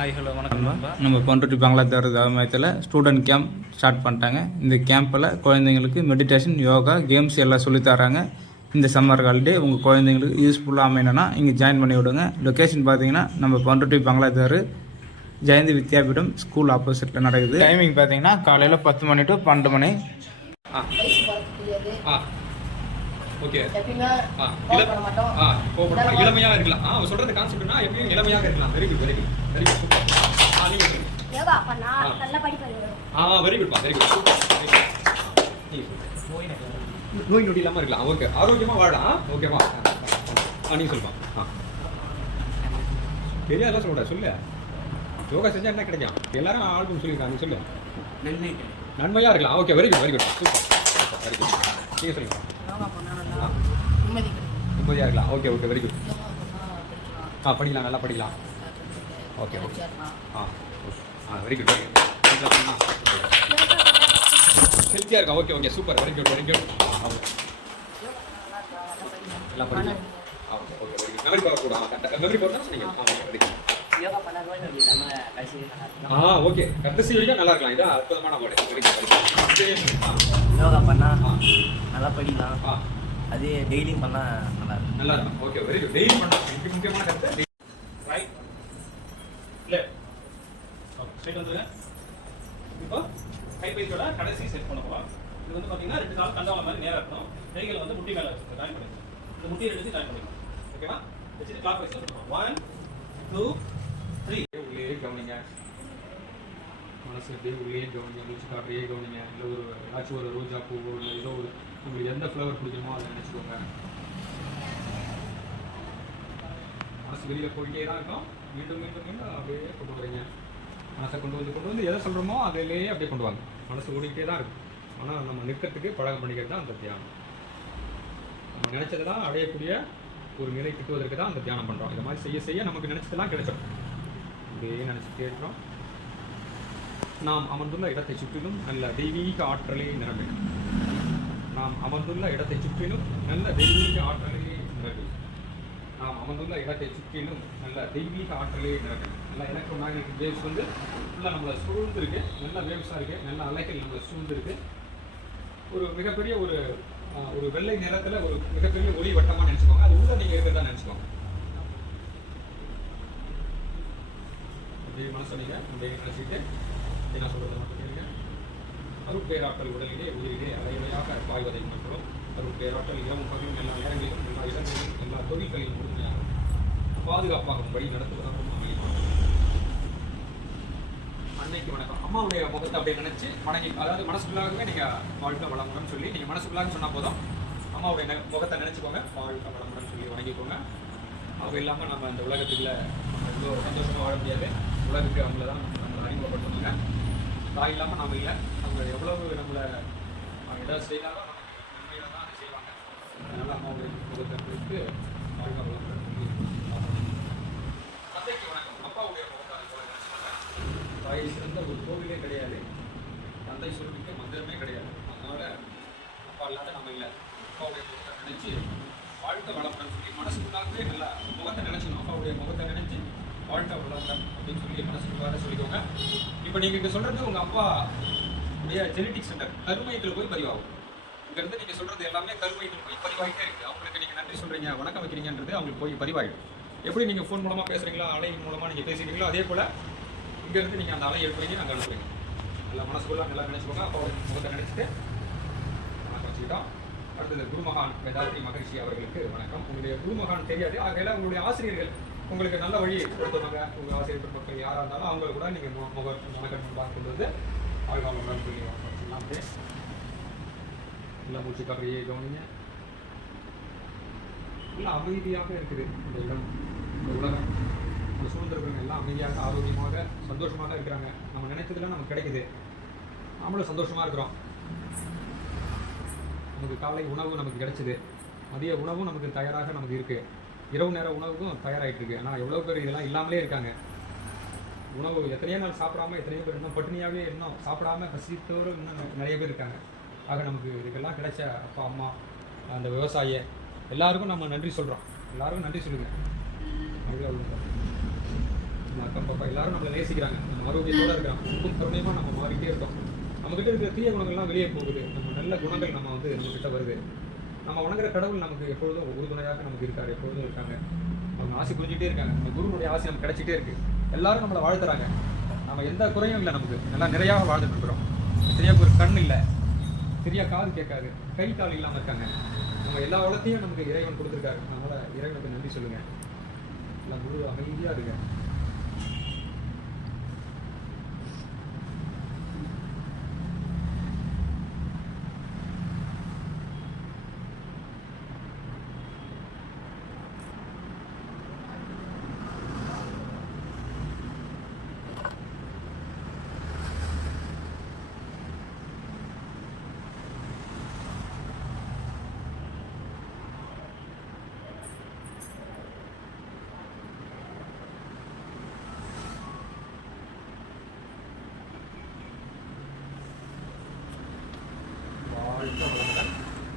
Hi hello வணக்கம். நம்ம பண்ருட்டி பங்களாதேர் மையத்தில் ஸ்டூடெண்ட் கேம்ப் ஸ்டார்ட் பண்ணிட்டாங்க. இந்த கேம்பில் குழந்தைங்களுக்கு மெடிடேஷன், யோகா, கேம்ஸ் எல்லாம் சொல்லித்தராங்க. இந்த சம்மர் ஹாலிடே உங்கள் குழந்தைங்களுக்கு யூஸ்ஃபுல்லாக அமையணும்னா இங்கே ஜாயின் பண்ணி விடுங்க. லொக்கேஷன் பார்த்தீங்கன்னா நம்ம பண்ருட்டி பங்களாதேர் ஜெயந்தி வித்யாபீடம் ஸ்கூல் ஆப்போசிட்டில் நடக்குது. டைமிங் பார்த்தீங்கன்னா காலையில் 10 மணி டு 12 மணி. ஓகே இளமையாக இருக்கலாம். அவர் சொல்றது கான்செப்ட்னா எப்பயும் இளமையாக இருக்கலாம். Very good very good very good super. நீங்க சொல்லுங்க. யோகா பண்ணா நல்லா படிப்பாரு. Very good very good. நோய் நொடி இல்லாம இருக்கலாம். ஓகே ஆரோக்கியமா வாழலாம். ஓகேவா? நீங்க சொல்லுங்க. தெரியாதெல்லாம் சொல்லக்கூடாது. சொல்லு. யோகா செஞ்சா என்ன கிடைக்கும்? எல்லாரும் ஆல்பம் சொல்லியிருக்காங்க. சொல்லு. நன்மையா இருக்கலாம். Okay very good very good super very good. நீங்க சொல்லுங்க. நிம்மதியாக இருக்கலாம். Okay okay very good. படிக்கலாம், நல்லா படிக்கலாம். Okay okay very good. ஹெல்த்தியாக இருக்கா? Okay okay super very good very good. நல்லா படிக்கலாம். Okay okay very good. Memory power கூட மெமரி பவர் தான் சொன்னீங்க. Very good. ஓகே கடைசி வரைக்கும் நல்லா இருக்கலாம். இதான் அற்புதமான வேர்டு. Very good. யோகா பண்ணா நல்லா படிக்கலாம். அது டெய்லியும் பண்ணால் நல்லா இருக்கும். Okay very good. டெய்லி பண்ணலாம். இது முக்கியமான கருத்து. ரைட் லெஃப்ட் ஸ்ட்ரைட் வந்துருங்க. இப்போ கைப்பையோட கடைசி செட் பண்ண போகலாம். இது வந்து பார்த்தீங்கன்னா 2 கால் கண்டாவள மாதிரி நேராக இருக்கணும். கைகளை வந்து முட்டி மேலே வச்சு ஜாயின் பண்ணிக்கலாம். இந்த முட்டியை எடுத்து ஜாயின் பண்ணிக்கலாம். ஓகேவா? வச்சுட்டு கிளாக் வைஸ் பண்ணுவோம். 1 2 3 உள்ளே கவனிங்க. மனசு அப்படியே உள்ளே கவனிங்க. மூச்சு காற்றையே கவனிங்க. இல்லை ஒரு ஏதாச்சும் ஒரு ரோஜா பூவோ இல்லை ஏதோ ஒரு உங்களுக்கு எந்த ஃப்ளவர் பிடிக்குமோ அதை நினச்சிக்கோங்க. மனசு வெளியில் போயிட்டே தான் இருக்கும். மீண்டும் மீண்டும் மீண்டும் அப்படியே கொண்டு வரீங்க. மனசை கொண்டு வந்து எதை சொல்கிறோமோ அதிலேயே அப்படியே கொண்டு வாங்க. மனசு ஓடிக்கிட்டே தான் இருக்கும். ஆனால் நம்ம நிற்கிறதுக்கு பழகம் பண்ணிக்கிறது தான் அந்த தியானம். நம்ம நினச்சதெல்லாம் அடையக்கூடிய ஒரு நிலை கிட்டுவதற்கு தான் அந்த தியானம் பண்ணுறோம். இந்த மாதிரி செய்ய செய்ய நமக்கு நினச்சதெல்லாம் கிடைச்சிடும். இப்படியே நினச்சிட்டே இருக்கிறோம். நாம் அமர்ந்துள்ள இடத்தை சுற்றிலும் நல்ல தெய்வீக ஆற்றலே நிரம்பிடும். நாம் அமர்ந்துள்ள இடத்தை சுற்றிலும் நல்ல தெய்வீக ஆற்றலே நிரம்பிடும். நாம் அமர்ந்துள்ள இடத்தை சுற்றிலும் நல்ல தெய்வீக ஆற்றலே நிரம்பிடும். நல்லா எலக்ட்ரோ மேக்னெட்டிக் வேவ்ஸ் வந்து ஃபுல்லாக நம்மளை சூழ்ந்து இருக்கு. நல்ல வேவ்ஸாக இருக்குது. நல்ல அலைகள் நம்மளை சூழ்ந்து இருக்கு. ஒரு மிகப்பெரிய ஒரு வெள்ளை நிறத்தில் ஒரு மிகப்பெரிய ஒளி வட்டமாக நினச்சிக்கோங்க. அது உள்ள நீங்கள் இருக்கிறதா நினச்சிக்கோங்க. அப்படியே மனசு நீங்கள் அப்படியே நினச்சிக்கிட்டு என்ன சொல்கிறது மட்டும் கேளுங்க. அருட்பேராற்றல் உடலிலே உயிரிலே அலைவலையாக பாய்வதை மட்டும் அருட்பேராற்றல் இரவும் பகலும் எல்லா நேரங்களிலும் எல்லா இடங்களிலும் எல்லா தொழில்களிலும் முழுமையாக பாதுகாப்பாக வழி நடத்துவதாக அன்னைக்கு வணக்கம். அம்மாவுடைய முகத்தை அப்படியே நினைச்சு வணங்கி, அதாவது மனசுக்குள்ளாகவே நீங்கள் வாழ்க்கை வளமுடன் சொல்லி நீங்கள் மனசுக்குள்ளாக சொன்னால் போதும். அம்மாவுடைய முகத்தை நினச்சிக்கோங்க. வாழ்க்கை வளமுடன் சொல்லி வணங்கிக்கோங்க. அவங்க இல்லாமல் நம்ம இந்த உலகத்தில் எவ்வளோ சந்தோஷமாக வாழ முடியாது. உலகத்துக்கு அவங்கள தான் நம்மளை அறிமுகப்படுத்துவாங்க. தாய் இல்லாமல் நம்ம இல்லை. அவங்க எவ்வளவு நம்மளை எதாவது செய்தாலும் நன்மையில தான் அதை செய்வாங்க. அதனால் அம்மாவுடைய முகத்தை குறித்து வாழ்க்கை வளமுடன் தந்தைக்கு வணக்கம். அப்பாவுடைய முகத்தை தாய் சிறந்த ஒரு கோவிலே கிடையாது. தந்தை சொல்லிக்க மந்திரமே கிடையாது. அதனால அப்பா இல்லாத நம்ம இல்லை. அப்பாவுடைய முகத்தை நினைச்சு வாழ்க்கை வளமுடன் சொல்லி மனசுக்குள்ளாகவே நல்லா முகத்தை நினைச்சணும். அப்பாவுடைய முகத்தை நினைச்சு வாழ்க்கை வளமுடன் அப்படின்னு சொல்லி மனசுக்குள்ளாக சொல்லிக்கோங்க. இப்போ நீங்கள் இங்கே சொல்கிறது உங்கள் அப்பா உடைய ஜெனட்டிக் சென்டர் கருமையத்தில் போய் பதிவாகும். இங்கேருந்து நீங்கள் சொல்கிறது எல்லாமே கருமையத்தில் போய் பதிவாகிட்டே இருக்குது. அவங்களுக்கு நீங்கள் நன்றி சொல்கிறீங்க, வணக்கம் வைக்கிறீங்கன்றது அவங்களுக்கு போய் பதிவாகிடும். எப்படி நீங்கள் ஃபோன் மூலமாக பேசுகிறீங்களோ, அலை மூலமாக நீங்கள் பேசுகிறீங்களோ, அதே போல் இங்கேருந்து நீங்கள் அந்த அலை எழுப்புறீங்க, அங்கே அனுப்புறீங்க. நல்லா மனசுக்குள்ள நல்லா நினச்சிக்கோங்க. அப்பாவுடைய முகத்தை நினச்சிட்டு வணக்கம் வச்சுக்கிட்டோம். அடுத்தது குருமகான் வேதாத்ரி மகரிஷி அவர்களுக்கு வணக்கம். உங்களுடைய குருமகான் தெரியாது, ஆகையில உங்களுடைய ஆசிரியர்கள் உங்களுக்கு நல்ல வழி கொடுத்தவங்க, உங்கள் ஆசிரியர் பெருமக்கள் யாராக இருந்தாலும் அவங்கள கூட நீங்கள் வணக்கம் பார்க்குறது வந்து ஆழ்காலம் சொல்லி வணக்கம். நல்லா மூச்சு காற்றையே கவனிங்க. நல்லா அமைதியாக இருக்குது இந்த இடம், இந்த உலகம். நம்ம சூழ்ந்திருக்கிறவங்க எல்லாம் அமைதியாக ஆரோக்கியமாக சந்தோஷமாக இருக்கிறாங்க. நம்ம நினைச்சதுலாம் நமக்கு கிடைக்குது. நம்மளும் சந்தோஷமாக இருக்கிறோம். நமக்கு காலை உணவு நமக்கு கிடைச்சிது. மதிய உணவும் நமக்கு தயாராக நமக்கு இருக்குது. இரவு நேர உணவுக்கும் தயாராகிட்டு இருக்கு. ஆனால் எவ்வளோ பேர் இதெல்லாம் இல்லாமலே இருக்காங்க. உணவு எத்தனையோ நாள் சாப்பிடாம எத்தனையோ பேர் இன்னும் பட்டினியாகவே இன்னும் சாப்பிடாம பசித்தோடு இன்னும் நிறைய பேர் இருக்காங்க. ஆக நமக்கு இதுக்கெல்லாம் கிடைச்ச அப்பா அம்மா அந்த விவசாய எல்லாருக்கும் நம்ம நன்றி சொல்கிறோம். எல்லாருக்கும் நன்றி சொல்லுங்கள். நம்ம அக்கம் பக்கம் எல்லாரும் நம்மளை நேசிக்கிறாங்க, நம்ம ஆரோக்கியத்தோடு இருக்கிறோம், அன்பும் கருணையுமா நம்ம மாறிட்டே இருக்கோம். நம்மக்கிட்ட இருக்கிற தீய குணங்கள்லாம் வெளியே போகுது, நம்ம நல்ல குணங்கள் நம்ம வந்து நம்மக்கிட்ட வருது. நம்ம வணங்குற கடவுள் நமக்கு எப்பொழுதும் உறுதுணையாக நமக்கு இருக்காரு, எப்பொழுதும் இருக்காங்க. அவங்க ஆசை புரிஞ்சுட்டே இருக்காங்க, நம்ம குருனுடைய ஆசை நமக்கு கிடைச்சிட்டே இருக்கு. எல்லாரும் நம்மளை வாழ்த்துறாங்க, நம்ம எந்த குறையும் இல்லை, நமக்கு நல்லா நிறையாக வாழ்ந்துட்டு இருக்கிறோம். சரியா ஒரு கண் இல்லை, சரியா காது கேட்காது, கை கால் இல்லாமல் இருக்காங்க. நம்ம எல்லா வளத்தையும் நமக்கு இறைவன் கொடுத்துருக்காரு. அதனால இறைவனுக்கு நன்றி சொல்லுங்க. எல்லாம் முழு அமைதியாக இருங்க.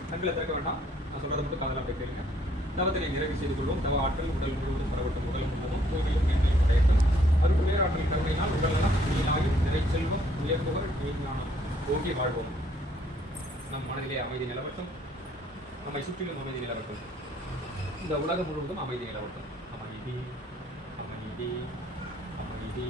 கண்களை திறக்க வேண்டாம், நான் சொல்றதை மட்டும் காதல அப்படியே கேளுங்க. தவத்தினை நிறைவு செய்து கொள்வோம். தவ ஆற்றல் உடல் முழுவதும் பரவட்டும், முதல் முன்னதும் கோவிலும் மேன்மையும் படையட்டும். அதுக்கு பேராற்றல் கருணையினால் உடலெல்லாம் நீலாயும் நிறை செல்வம் உயர்ந்தவர் ஞானம் ஓங்கி வாழ்வோம். நம் மனதிலே அமைதி நிலவட்டும், நம்மை சுற்றிலும் அமைதி நிலவட்டும், இந்த உலகம் முழுவதும் அமைதி நிலவட்டும். அமைதி அமைதி அமைதி.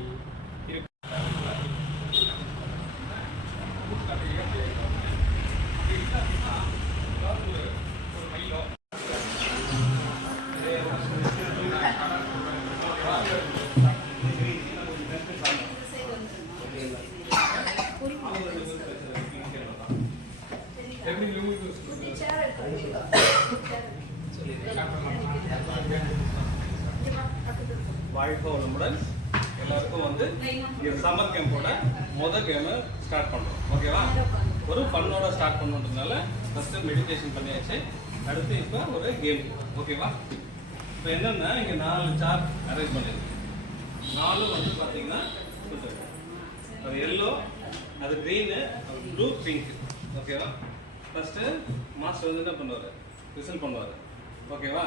வாழ்க்கை வளமுடன். எல்லாருக்கும் வந்து சம்மர் கேம்போட முதல் கேமை ஸ்டார்ட் பண்ணுறோம். ஓகேவா? ஒரு ஃபன்னோட ஸ்டார்ட் பண்ணுறதுனால ஃபஸ்ட்டு மெடிடேஷன் பண்ணியாச்சு. அடுத்து இப்போ ஒரு கேம். ஓகேவா? இப்போ என்னென்னா இங்கே 4 சார்ட் அரேஞ்ச் பண்ணியிருக்கு. 4 வந்து பார்த்தீங்கன்னா அது எல்லோ, அது க்ரீனு, அது ப்ளூ, பிங்க். ஓகேவா? ஃபஸ்ட்டு மாஸ்டர் வந்து என்ன பண்ணுவார், விசில் பண்ணுவார். ஓகேவா?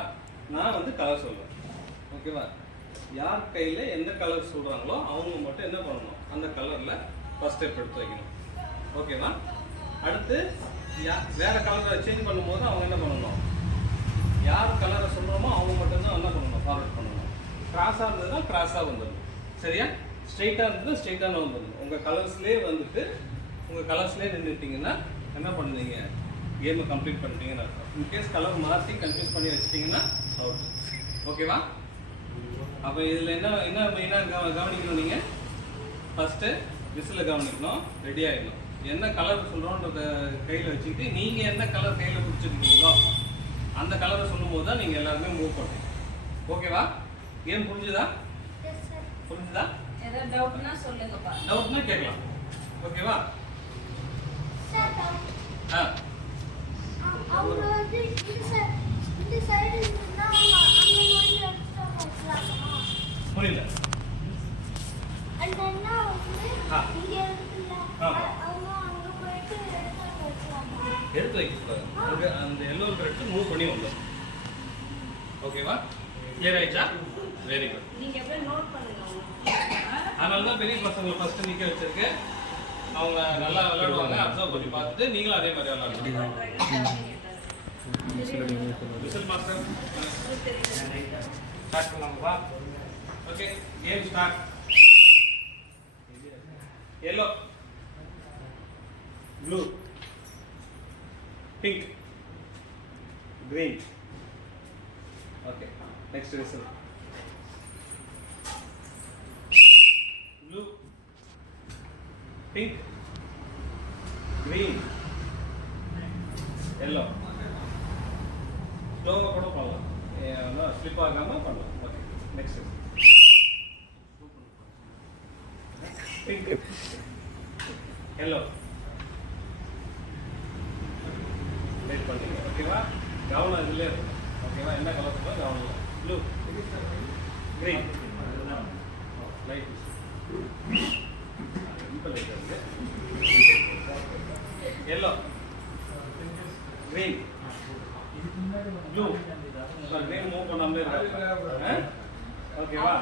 நான் வந்து கலர் சொல்லுவேன். ஓகேவா? யார் கையில் எந்த கலர் சொல்கிறாங்களோ அவங்க மட்டும் என்ன பண்ணணும், அந்த கலரில் ஃபஸ்ட் ஸ்டெப் எடுத்து வைக்கணும். ஓகேவா? அடுத்து வேறு கலரை சேஞ்ச் பண்ணும்போது அவங்க என்ன பண்ணணும், யார் கலரை சொல்கிறோமோ அவங்க மட்டும்தான் என்ன பண்ணணும், ஃபார்வர்ட் பண்ணணும். கிராஸாக இருந்ததுன்னா கிராஸாக வந்துடணும். சரியா? ஸ்ட்ரெயிட்டாக இருந்தது ஸ்ட்ரெயிட்டாக வந்துடணும். உங்கள் கலர்ஸ்லேயே வந்துட்டு உங்கள் கலர்ஸ்லேயே நின்றுட்டிங்கன்னா என்ன பண்ணுவீங்க, கேமை கம்ப்ளீட் பண்ணிட்டீங்கன்னு அர்த்தம். இன்கேஸ் கலர் மாற்றி கன்ஃபியூஸ் பண்ணி வச்சிட்டிங்கன்னா அவுட். ஓகேவா? அப்போ இதில் என்ன என்ன மெயினாக கவனிக்கணும், நீங்கள் ஃபஸ்ட்டு விசில் கவனிக்கணும், ரெடி ஆகிடணும். என்ன கலர் சொல்கிறோன்றத கையில் வச்சுக்கிட்டு நீங்கள் என்ன கலர் கையில் பிடிச்சிருக்கீங்களோ அந்த கலரை சொல்லும் போது தான் நீங்கள் எல்லாருமே மூவ் பண்ணுறீங்க. ஓகேவா? கேம் புரிஞ்சுதா? புரிஞ்சுதா? டவுட்னா கேட்கலாம். ஓகேவா? புரியல. எடுத்து வைக்க அந்த எல்லோ எடுத்து மூவ் பண்ணி வந்துடும். ஓகேவா? கிளியர் ஆயிடுச்சா? Very good. அதனால தான் பெரிய பசங்களை ஃபர்ஸ்ட் நிற்க வச்சிருக்கு. அவங்க நல்லா விளையாடுவாங்க, அப்சர்வ் பண்ணி பார்த்துட்டு நீங்களும் அதே மாதிரி விளையாடுங்க. விசில் மாஸ்டர் ஸ்டார்ட் பண்ணலாமா? Okay, game start. yellow, blue, pink, green. Okay, next whistle. Blue, pink, green, yellow. Slow கூட பண்ணலாம், ஸ்லிப் ஆகாம பண்ணலாம். Okay, next pink, yellow. Wait பண்ணுங்க. ஓகேவா? கவனம் இதுலேயே இருக்கும். ஓகேவா? என்ன கலர் சொல்லுங்கள், கவனம். ப்ளூ, க்ரீன், லைட் ரொம்ப லைட்டாக இருக்குது. Yellow, green, blue. Green move பண்ணாமலே இருக்காங்க. ஓகேவா?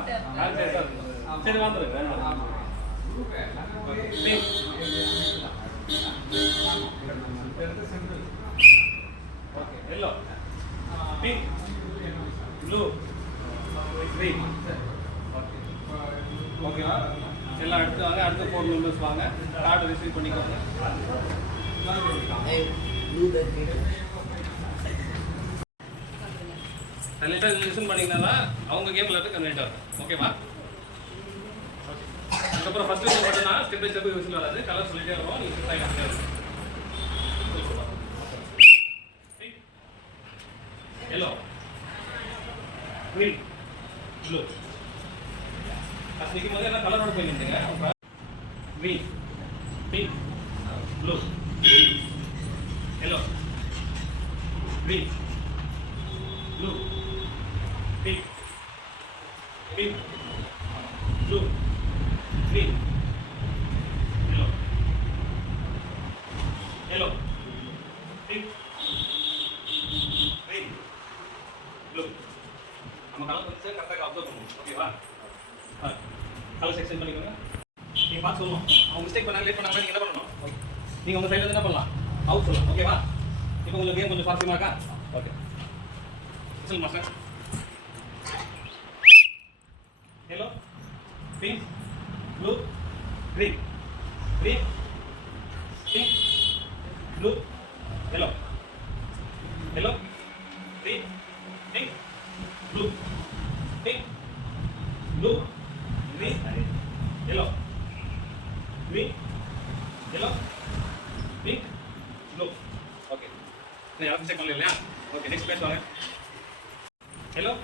சரி வந்துருங்க. Okay yellow pink blue green. Okay ஓகேவா? எல்லாம் எடுத்து வாங்க. அடுத்த 4 மெம்பர்ஸ் வாங்க. கார்டு ரிசீவ் பண்ணிக்கோங்க. கன்வெர்ட் லிசன் பண்ணீங்கன்னா அவங்க கேம்ல இருந்து கன்வெர்ட் ஆகும். ஓகேவா? அதுக்கப்புறம் ஃபர்ஸ்ட் இது மட்டும் தான் ஸ்டெப் பை ஸ்டெப் யூஸ் வராது. கலர் சொல்லிட்டே வரும். நீங்க ட்ரை பண்ணிட்டே இருக்கணும். yellow green blue. ஃபர்ஸ்ட் வந்து என்ன கலரோட போயிடுங்க. green pink blue yellow green blue pink pink blue green yellow yellow pink green blue. நம்ம கலர் வந்து கரெக்டாக அப்சர்வ் பண்ணணும். ஓகேவா? கலர் செக்ஷன் பண்ணிக்கோங்க. நீங்க பார்த்து சொல்லணும். அவங்க மிஸ்டேக் பண்ணாங்க லேட் பண்ணாங்க நீங்க என்ன பண்ணணும்? நீங்க உங்க சைடுல என்ன பண்ணலாம்? அவுட் சொல்லலாம். ஓகேவா? இப்போ உங்களுக்கு கேம் கொஞ்சம் ஃபாஸ்டிங்கா இருக்கா? Okay. Whistle master. yellow pink blue green green pink blue yellow yellow green pink blue pink blue green yellow green yellow pink blue. Okay நான் யாரும் செக் பண்ணல இல்லையா? ஓகே நெக்ஸ்ட் பேஜ் வாங்க. yellow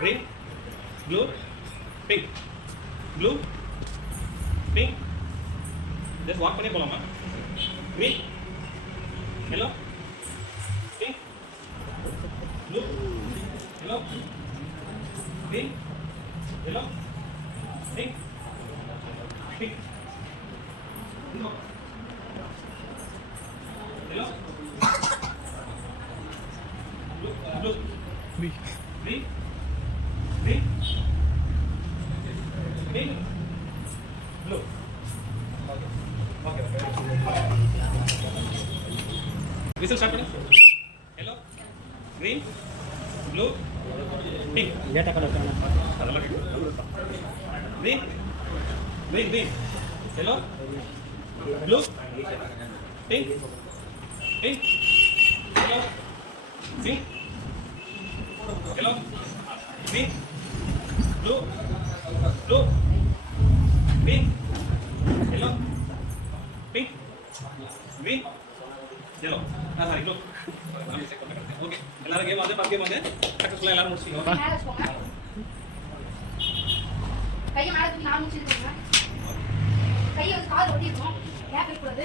green blue pink blue pink just walk பண்ணி போலாமா? green yellow pink blue yellow green yellow pink pink no yellow blue blue green green green pink blue. Okay whistle start பண்ணு. yellow green blue pink ஏட்ட colour அதெல்லாம் green green green yellow blue pink pink yellow pink yellow green blue blue pink yellow pink green yellow. sorry blue. Okay எல்லாரும் game வந்து first game வந்து சக்சஸ்ஃபுல்லா எல்லாரும் முடிச்சிட்டீங்க. மேல வச்சுக்கோங்க. கையை மேல தூக்கி நாலு முடிச்சு இருக்கீங்க. கையை வந்து கால் ஒட்டி இருக்கணும். கேப் இருக்கக்கூடாது.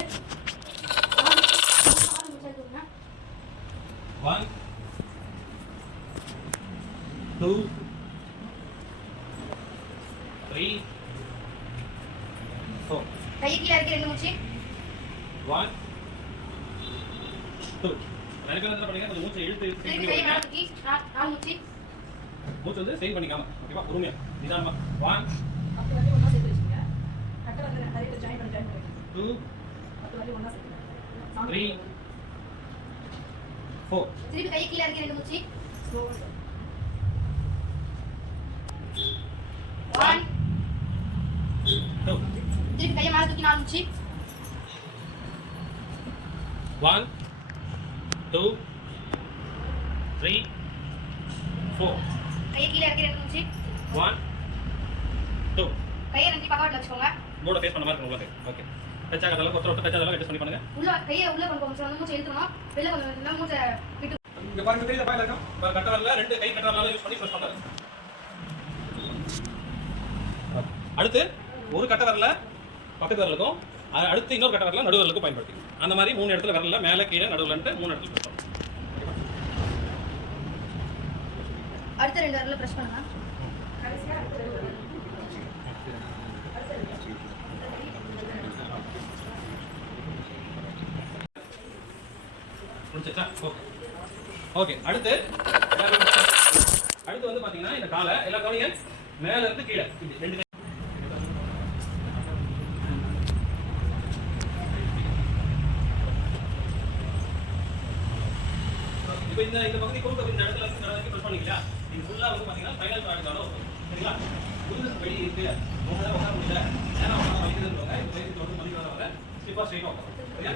கால் முடிச்சு எடுத்துக்கோங்க. 1 2 3 4 கையை கீழே இறக்கி ரெண்டு மூச்சு. 1 2 ரெண்டு பேரும் என்ன பண்ணீங்க? கொஞ்சம் மூச்சை இழுத்து திருப்பி கையை மேல தூக்கி நாலு மூச்சு. மூச்சை வந்து சேவ் பண்ணிக்காம ஓகேவா? பொறுமையா நிதானமா 1 அப்போ வந்து ஒண்ணா சேர்த்து வச்சுங்க. கட்ட வந்து நிறைய ஜாயின் பண்ணி 2 அப்போ வந்து ஒண்ணா சேர்த்து 3 4 திருப்பி கையை கீழே இறக்கி ரெண்டு மூச்சு. ஸ்லோவா 1 2 திருப்பி கையை மேல தூக்கி நாலு மூச்சு. 1 2 3 4 கையை கீழே இறக்கி ரெண்டு மூச்சு. 1 2 கையை ரெண்டு பக்கவாட்டில் வச்சுக்கோங்க. போர்டை ஃபேஸ் பண்ண மாதிரி இருக்கும் உங்களுக்கு. ஓகே டச் ஆகாதெல்லாம் கொத்தர விட்டு டச் ஆகாதெல்லாம் அட்ஜஸ்ட் பண்ணி பண்ணுங்க. உள்ள கையை உள்ள கொண்டு போங்க. அந்த மூச்சை இழுத்துறணும். வெளில கொஞ்சம் மூச்சை விட்டு இங்க பாருங்க தெரியுதா பாயில இருக்கும். பாருங்க கட்ட வரல ரெண்டு கை கட்ட வரல யூஸ் பண்ணி பிரஸ் பண்ணுங்க. அடுத்து ஒரு கட்ட வரல பக்கத்து வரலுக்கும் அடுத்து இன்னொரு கட்ட வரல நடு வரலுக்கும் பயன்படுத்தி அந்த மாதிரி மூணு இடத்துல வரல மேலே கீழே நடுவுலன்ட்டு மூணு இடத்துல பிரஸ் பண்ணுங்க. அடுத்த ரெண்டு வரல பிரஸ் பண்ணுங்க. முடிச்சிட்டா? ஓகே ஓகே அடுத்து வந்து பாத்தீங்கன்னா இந்த காலை எல்லா கவனிங்க. மேல இருந்து கீழே இப்படி 2 கை. இப்போ இந்த பகுதி கொடுக்க இந்த இடத்துல இருந்து வரைக்கும் ப்ரெஸ் பண்ணிக்கலாம். இது ஃபுல்லா வந்து பாத்தீங்கன்னா ஃபைனல் ப்ராடக்ட் ஆகும். சரிங்களா? புதுசு வெளிய இருக்கு. உங்களால உட்கார முடியல. நேரா உட்கார வைக்கிறதுங்க. இப்போ பேசி தொடர்ந்து பண்ணி வரவங்க ஸ்டிப்பா ஸ்ட்ரைட்டா உட்காரும். சரியா?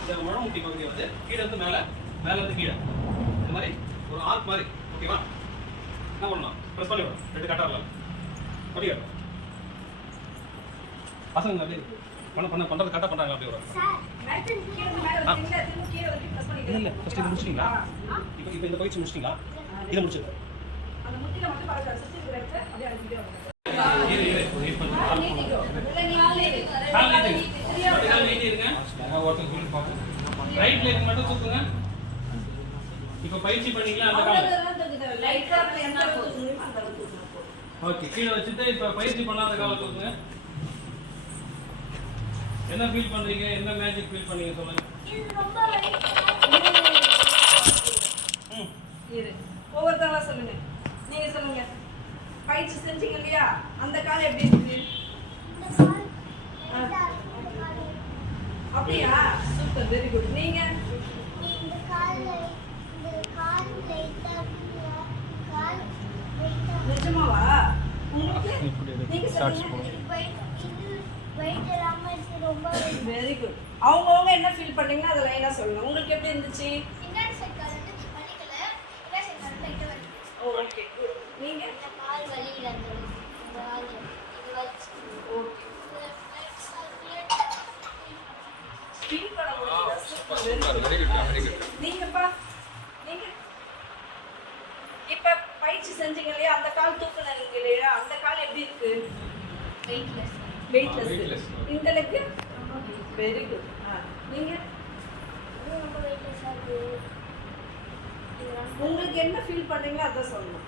இந்த முழமுட்டி பகுதி வந்து கீழ இருந்து மேல, மேல இருந்து கீழ. இந்த மாதிரி ஒரு ஆர்க் மாதிரி. ஓகேவா? என்ன பண்ணலாம்? பிரஸ் பண்ணி விடணும். 2 கட்டா வரலாம். ஓகே. பசங்க அப்படியே பண்றது கரெக்டா பண்றாங்க அப்படியே வரும். இல்ல ஃபர்ஸ்ட் இது முடிச்சிட்டீங்களா? இப்போ இந்த பயிற்சி முடிச்சிட்டீங்களா? இத முடிச்சிடுங்க. அந்த முட்டில மட்டும் பாருங்க. சுத்தி இருக்கிறத அப்படியே அடிச்சிட்டே வாங்க. ரைட் லெக் மட்டும் தூக்குங்க. இப்போ பயிற்சி பண்ணீங்களா அந்த கால? ஓகே, கீழ வச்சிட்டு இப்போ பயிற்சி பண்ணாத கால தூக்குங்க. என்ன ஃபீல் பண்றீங்க? என்ன மேஜிக் ஃபீல் பண்ணீங்க சொல்லுங்க. இது ரொம்ப ஒவ்வொருத்தவங்களா சொல்லுங்க. நீங்க சொல்லுங்க. பயிற்சி செஞ்சீங்க இல்லையா? அந்த கால் எப்படி இருக்கு? அப்படியா? Super, very good. நீங்க இந்த கால் நிஜமாவா? உங்களுக்கு நீங்க சொல்லுங்க. Very good. அவங்கவுங்க என்ன ஃபீல் பண்ணீங்கன்னா அதை லைனா சொல்லணும். உங்களுக்கு எப்படி இருந்துச்சு? Okay, good. நீங்க ஃபீல் பண்ண முடியல. Super, very good. நீங்கப்பா, நீங்க இப்ப பயிற்சி செஞ்சீங்க இல்லையா? அந்த கால் தூக்குனீங்க இல்லையா? அந்த கால் எப்படி இருக்கு? வெயிட்லெஸ். இந்த லெக் வெரி குட். நீங்க உங்களுக்கு என்ன ஃபீல் பண்றீங்களோ அத சொல்லணும்.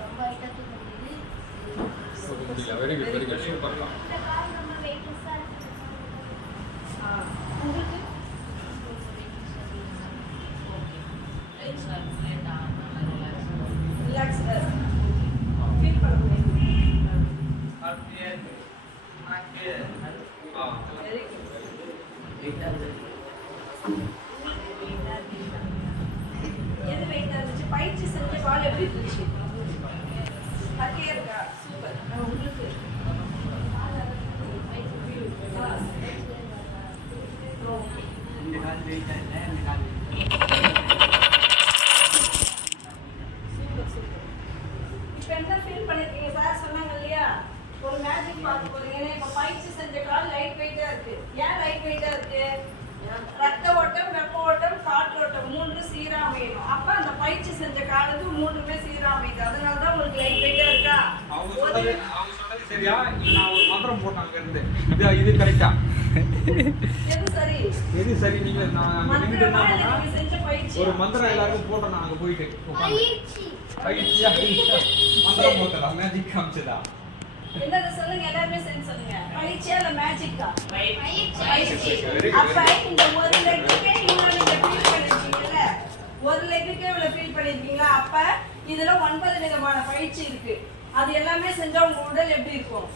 ரொம்ப ஹைட்டா தூக்க முடியுது. Very good super. இந்த கால் ரொம்ப வெயிட்லெஸ்ஸா இருக்கு. உங்களுக்கு ரிலாக்ஸ் ஃபீல் பண்ண முடியும். Very good. எது வெயிட்டா இருந்துச்சு? பயிற்சி செஞ்ச கால் எப்படி இருந்துச்சு? ஹாப்பியா இருக்கா? சூப்பர். உங்களுக்கு இந்த கால் வெயிட்டா இல்லை, இந்த கால் சூப்பர் சூப்பர். இப்போ என்ன ஃபீல் பண்ணிருக்கீங்க? சார் சொன்னாங்க இல்லையா? ஒரு மேஜிக் பார்க்க போறீங்க. இப்போ பயிற்சி செஞ்ச கால் லைட் வெயிட்டா இருக்கு. ஏன் லைட் வெயிட்டா இருக்கு? ரத்த ஓட்டம், வெப்ப ஓட்டம், காற்று ஓட்டம் 3 சீரா அமையணும். அப்ப அந்த பயிற்சி செஞ்ச காலுக்கு 3மே சீரா அமையுது. அதனால தான் உங்களுக்கு லைட் வெயிட்டா இருக்கா? அவங்க சொன்னது சரியா? நான் ஒரு மந்திரம் போட்டாங்க இருந்து. இது கரெக்ட்டா? எது சரி? எது சரி? நீங்க நான் அங்க நின்னுட்டு என்ன பண்ணா? நீங்க செஞ்ச பயிற்சி ஒரு மந்திரம் எல்லாருக்கும் போட்டோம். நான் அங்க போயிட்டு பயிற்சியா மந்திரம் போட்டதா? மேஜிக் காமிச்சதா? என்னது சொல்லுங்க. எல்லாரும் சேர்ந்து சொல்லுங்க. பயிற்சியா இல்ல மேஜிக்கா? பயிற்சி. Very good. அப்ப இந்த ஒரு லெக்குக்கே இவ்வளவு நீங்க ஃபீல் பண்ணிருக்கீங்கல்ல? ஒரு லெக்குக்கே இவ்வளவு ஃபீல் பண்ணிருக்கீங்களா? அப்ப இதுல 9 விதமான பயிற்சி இருக்கு. அது எல்லாமே செஞ்சா உங்க உடல் எப்படி இருக்கும்?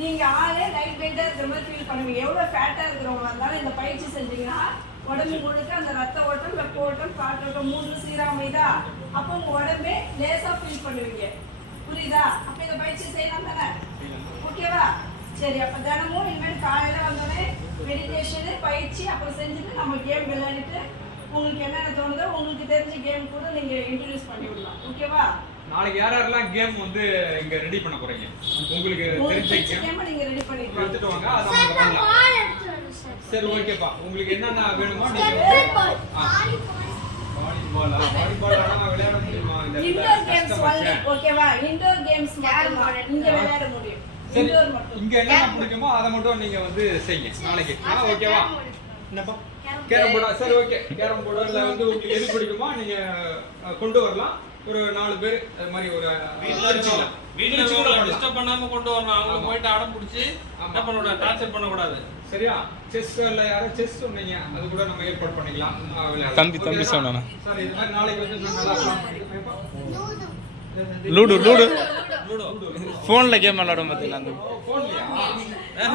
நீங்க ஆளே லைட் வெயிட்டா இருக்கிற மாதிரி ஃபீல் பண்ணுவீங்க. எவ்வளவு ஃபேட்டா இருக்கிறவங்களா இருந்தாலும் இந்த பயிற்சி செஞ்சீங்கன்னா உடம்பு முழுக்க அந்த ரத்த ஓட்டம், வெப்ப ஓட்டம், காற்றோட்டம் 3 சீரா அமைதா? அப்ப உங்க உடம்பே லேசா ஃபீல் பண்ணுவீங்க. புரியுதா? அப்ப இந்த பயிற்சி செய்யலாம் தானே? ஓகேவா? சரி, அப்ப தினமும் இனிமேல் காலையில வந்தோடனே மெடிடேஷனு பயிற்சி அப்புறம் செஞ்சுட்டு நம்ம கேம் விளையாடிட்டு உங்களுக்கு என்னென்ன தோணுதோ உங்களுக்கு தெரிஞ்ச கேம் கூட நீங்க இன்ட்ரடியூஸ் பண்ணி விடலாம். ஓகேவா? நாளைக்கு யாரெல்லாம் கேம் வந்து இங்க ரெடி பண்ண போறீங்க? உங்களுக்கு தெரிஞ்ச கேம் நீங்க ரெடி பண்ணிக்கலாம். எடுத்துட்டு வாங்க. அத நம்ம பண்ணலாம். சரி, ஓகேப்பா. உங்களுக்கு என்னென்ன வேணுமோ நீங்க வாலிபால் ஆனா விளையாட முடியுமா? Indoor games only. ஓகேவா? இன்டோர் கேம்ஸ் மட்டும் இங்க விளையாட முடியும். இன்டோர் மட்டும். இங்க என்ன பிடிக்குமோ அதை மட்டும் நீங்க வந்து செய்யுங்க நாளைக்கு. ஓகேவா? என்னப்பா? கேரம் போர்டா? சரி, ஓகே. கேரம் போர்டு இல்ல வந்து உங்களுக்கு எது பிடிக்குமோ நீங்க கொண்டு வரலாம். ஒரு 4 பேர் அது மாதிரி ஒரு வீட்டில் இருக்கவங்கள டிஸ்டர்ப் பண்ணாம கொண்டு வரணும். அவங்க போயிட்டு அடம் பிடிச்சி என்ன பண்ணக்கூடாது, டார்ச்சர் பண்ணக்கூடாது. சரியா? செஸ் இல்ல யாரும் செஸ் சொன்னீங்க, அது கூட நம்ம ஏற்பாடு பண்ணிக்கலாம். தம்பி சொன்னானே சார் இது மாதிரி நாளைக்கு வந்து நல்லா பிளான் பண்ணிக்கலாம். லூடு ஃபோனில் கேம் விளாடும் பார்த்தீங்களா? அந்த ஃபோன்லையா?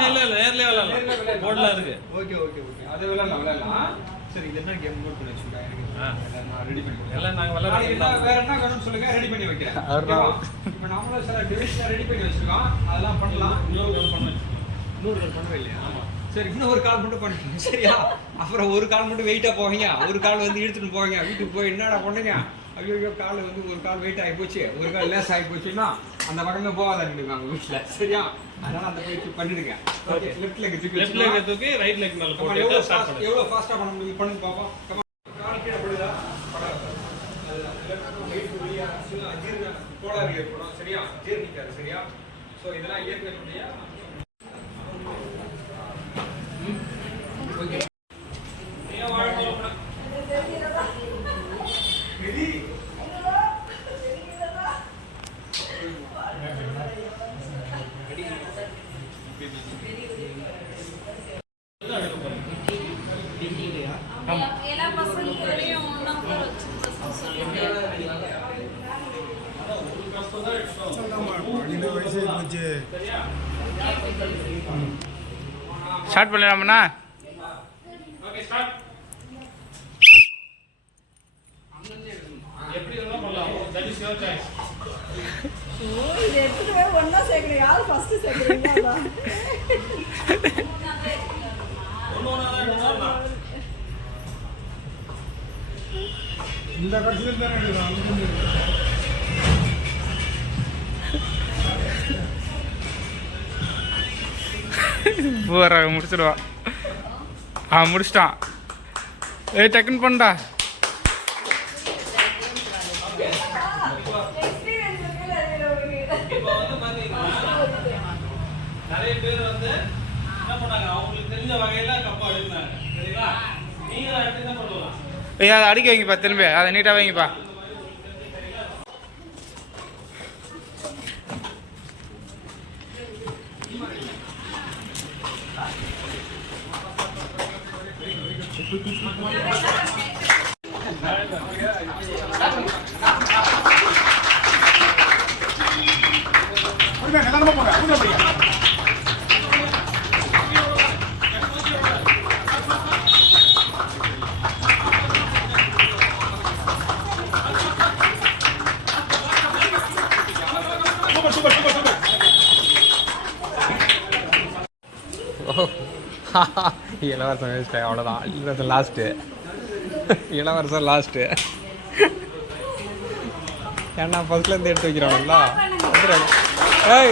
இல்ல நேர்லயே விளையாடலாம், போர்டில் இருக்கு. ஓகே அது விளையாடலாம். சரி, இது என்ன கேம் நோட் பண்ணி வச்சுருக்கேன், நான் ரெடி பண்ணி எல்லாம் நாங்கள் விளையாடுறோம். வேற என்ன வேணும்னு சொல்லுங்க, ரெடி பண்ணி வைக்கிறேன். இப்போ நாமளும் சில டிவிஷன் ரெடி பண்ணி வச்சிருக்கோம், அதெல்லாம் பண்ணலாம். இன்னொரு பண்ணவே இல்லையா? சரி, இன்னும் ஒரு கால் மட்டும் பண்ணிக்கோங்க. சரியா? அப்புறம் ஒரு கால் மட்டும் வெயிட்டா போவீங்க, ஒரு கால் வந்து இழுத்துட்டு போவீங்க. வீட்டுக்கு போய் என்னடா பண்ணுங்க, ஐயோ கால் வந்து ஒரு கால் வெயிட் ஆகி போச்சு, ஒரு கால் லேஸ் ஆகி போச்சுன்னா அந்த பக்கமே போகாதாங்க வீட்டில். சரியா? அதனால அந்த பயிற்சி பண்ணிடுங்க. ஓகே, லெஃப்ட் லெக் தூக்கி ரைட் லெக் மேல போட்டு எவ்வளோ ஃபாஸ்ட்டாக பண்ண முடியும் பண்ணுங்க பார்ப்போம். கால் கீழே படுதா? கோளாறு ஏற்படும். சரியா? ஜீர்ணிக்காது. சரியா? ஸோ இதெல்லாம் ஏற்கனவே ஓகே. எல்லா பசங்களையும் ஒண்ணா உட்கார வச்சு ஸ்டார்ட் பண்ணலாமண்ணா? Okay, start. எப்படி வேணா பண்ணலாம், தட் இஸ் யுவர் சாய்ஸ். இது எடுத்துட்டு போய் ஒண்ணா சேர்க்கணும். யாரு ஃபர்ஸ்ட் சேர்க்கறீங்க? இந்த கடைசியில் தானே பூவராக முடிச்சிடுவான். முடிச்சிட்டான். டக்குன்னு பண்ணா. இப்போ வந்து பாத்தீங்கன்னா நிறைய பேர் வந்து என்ன பண்ணாங்க, அவங்களுக்கு தெரிஞ்ச வகையில கப்பா அடிந்தாங்க. சரிங்களா? நீங்க அடுத்து என்ன பண்ணலாம்? அதை அடிக்க வைங்கப்பா, திரும்பி அதை நீட்டாக வைங்கப்பா. இளவரசன் வேஸ்ட், அவ்வளோதான். இளவரசன் லாஸ்ட்டு. இளவரசன் லாஸ்ட்டு. ஏன்னா ஃபர்ஸ்ட்லேருந்து எடுத்து வைக்கிறாங்களா? ஏய்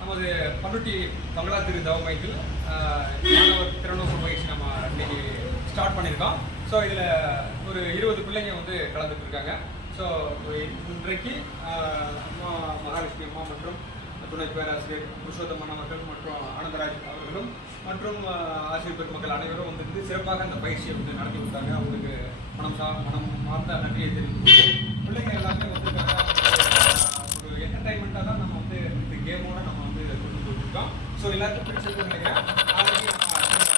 நமது பண்ருட்டி பங்களா திரு தவமையில் மாணவர் திறனோக்கு பயிற்சி நம்ம இன்னைக்கு ஸ்டார்ட் பண்ணியிருக்கோம். ஸோ இதில் ஒரு 20 பிள்ளைங்க வந்து கலந்துட்டு இருக்காங்க. ஸோ இன்றைக்கு அம்மா மகாலட்சுமி அம்மா மற்றும் துணை பேராசிரியர் புருஷோத்தமன் அவர்கள் மற்றும் ஆனந்தராஜ் அவர்களும் மற்றும் ஆசிரியர் பெருமக்கள் அனைவரும் வந்து சிறப்பாக அந்த பயிற்சியை வந்து நடத்தி கொடுத்தாங்க. அவங்களுக்கு மனம் மார்ந்த நன்றியை தெரிவித்து பிள்ளைங்க எல்லாமே வந்து ஒரு என்டர்டைன்மெண்ட்டாக தான் நம்ம வந்து இந்த கேமோட நம்ம வந்து கொண்டு போயிட்டுருக்கோம். ஸோ எல்லாருக்கும் பிடிச்சிருக்குன்னு நினைக்கிறேன். நாளைக்கு நம்ம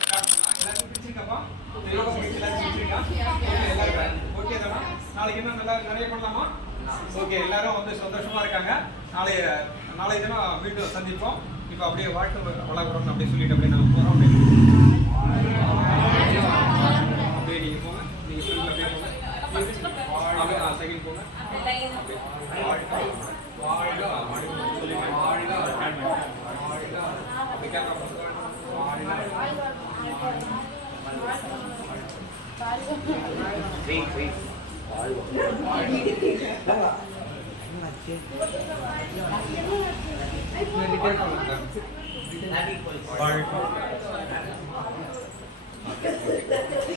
ஸ்டார்ட் பண்ணலாம். எல்லாருக்கும் பிடிச்சிருக்கப்பா? ஓகே தானா? நாளைக்கு என்ன நிறைய பண்ணலாமா? ஓகே, எல்லாரும் வந்து சந்தோஷமா இருக்காங்க. நாளை தினம் மீண்டும் சந்திப்போம். இப்போ அப்படியே வாழ்க்கை வளர்க்குறோம்னு அப்படியே சொல்லிட்டு அப்படியே நாங்கள் போகிறோம். அப்படியே நீங்கள் போங்க, நீங்கள் அப்படியே போங்க, அப்படியே செகண்ட் போங்க. வாழ்க்கை